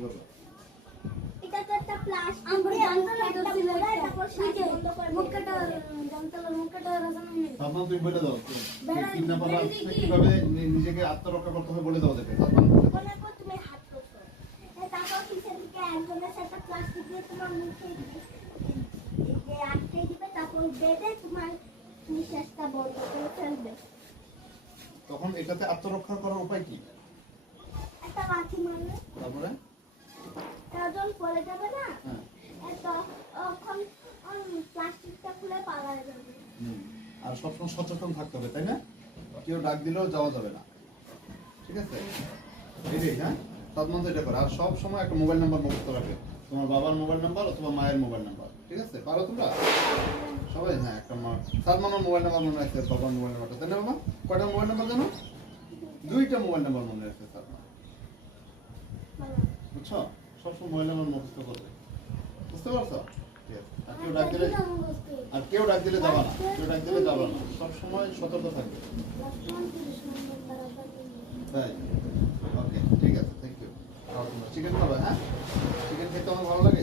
কিভাবে? এটা তো একটা প্লাস্টিক আমরা জানতাম না এটা ছিল এটা একটা তারপর ওই যে বন্ধ করে মুখটা জানতাম না মুখটা রাজানো নেই সালমান তুমি বলে দাও বেড়া- কিডন্যাপার বেড়া আসলে দেখি। কিভাবে নিজেকে আত্মরক্ষা করতে হবে বলে দাও দেখে সালমান বলে দাও। মনে করো তুমি হাত করছো তারপর পিছন থেকে একজনের সাথে প্লাস্টিক দিয়ে তোমার মুখে এই যে আটকে দিবে তারপর বেঁধে তোমার নিঃশ্বাসটা বন্ধ করে ফেলবে তখন এটাতে আত্মরক্ষা করার উপায় কি? একটা লাঠি মারলে তারপরে কাজন পড়ে যাবে না হ্যাঁ তখন প্লাস্টিকটা খুলে পালায় যাবে আর সবসময় সচেতন থাকতে হবে তাই না? কেউ ডাক দিলেও যাওয়া যাবে না, ঠিক আছে? এটাই হ্যাঁ সালমান তো এটা করে। আর সব সময় একটা মোবাইল নাম্বার মুখস্থ রাখে, তোমার বাবার মোবাইল নাম্বার অথবা মায়ের মোবাইল নাম্বার, ঠিক আছে? পারো তোমরা সবাই? হ্যাঁ একটা সালমানের মোবাইল নাম্বার মনে রাখছে, বাবার মোবাইল নাম্বারটা তাই না বাবা? কয়টা মোবাইল নাম্বার জানো? 2টা মোবাইল নাম্বার মনে রাখছে সালমান, বুঝছো? সবসময় মোবাইল নাম্বার মুখস্থ করবে, বুঝতে পারছো? ঠিক আছে। আর কেউ ডাক দিলে যাবা না, কেউ ডাক দিলে যাবা না, সবসময় সতর্ক থাকবে। তাই ওকে ঠিক আছে, থ্যাংক ইউ। চিকেন খাবে? হ্যাঁ চিকেন খেতে আমার ভালো লাগে।